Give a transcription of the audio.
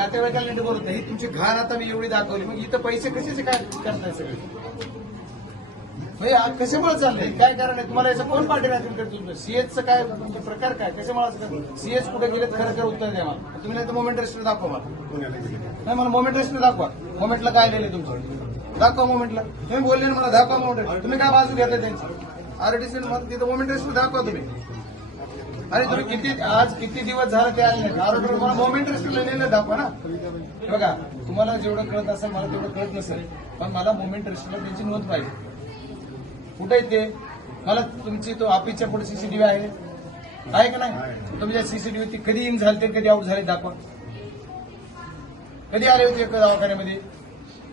नातेवाईकाला नीट बोलत नाही. ही तुमची घाण आता मी एवढी दाखवली. मग इथं पैसे कशाचे काय करताय सगळे? कशामुळे चाललंय? काय कारण आहे? तुम्हाला याचं कोण पाठी राहतील का तुमचं? सीएचचं काय तुमचे प्रकार काय? कशामुळे सीएच कुठे गेलेत? खरं खरं उत्तर द्या मला. तुम्ही नाही तर मोमेंट रेस्टर दाखवा मला. नाही मला मोमेंट रेस्टर दाखवा. मोमेंटला काय लिहिले तुमचं? दाखवा मोमेंटला तुम्ही बोलले ना मला दाखवा मोमेंट तुम्ही काय बाजू घेता त्यांची? आरटीसी तिथं मोमेंट रेस्टर दाखवा तुम्ही. अरे तुम्ही किती आज किती दिवस झाले ते आले नाही. मला मोमेंट रेस्टर लिहिलेलं दाखवा ना बघा तुम्हाला जेवढं कळत असेल मला तेवढं कळत नसेल पण मला मोमेंट रेस्टरला त्यांची नोंद पाहिजे. कुठे आहे ते? मला तुमची तो ऑफिसच्या पुढे सीसीटीव्ही आहे. आहे का नाही? तुमच्या सीसीटीव्ही ती कधी इन झाली ते कधी आउट झाले दाखवा. कधी आले होते एका दवाखान्यामध्ये?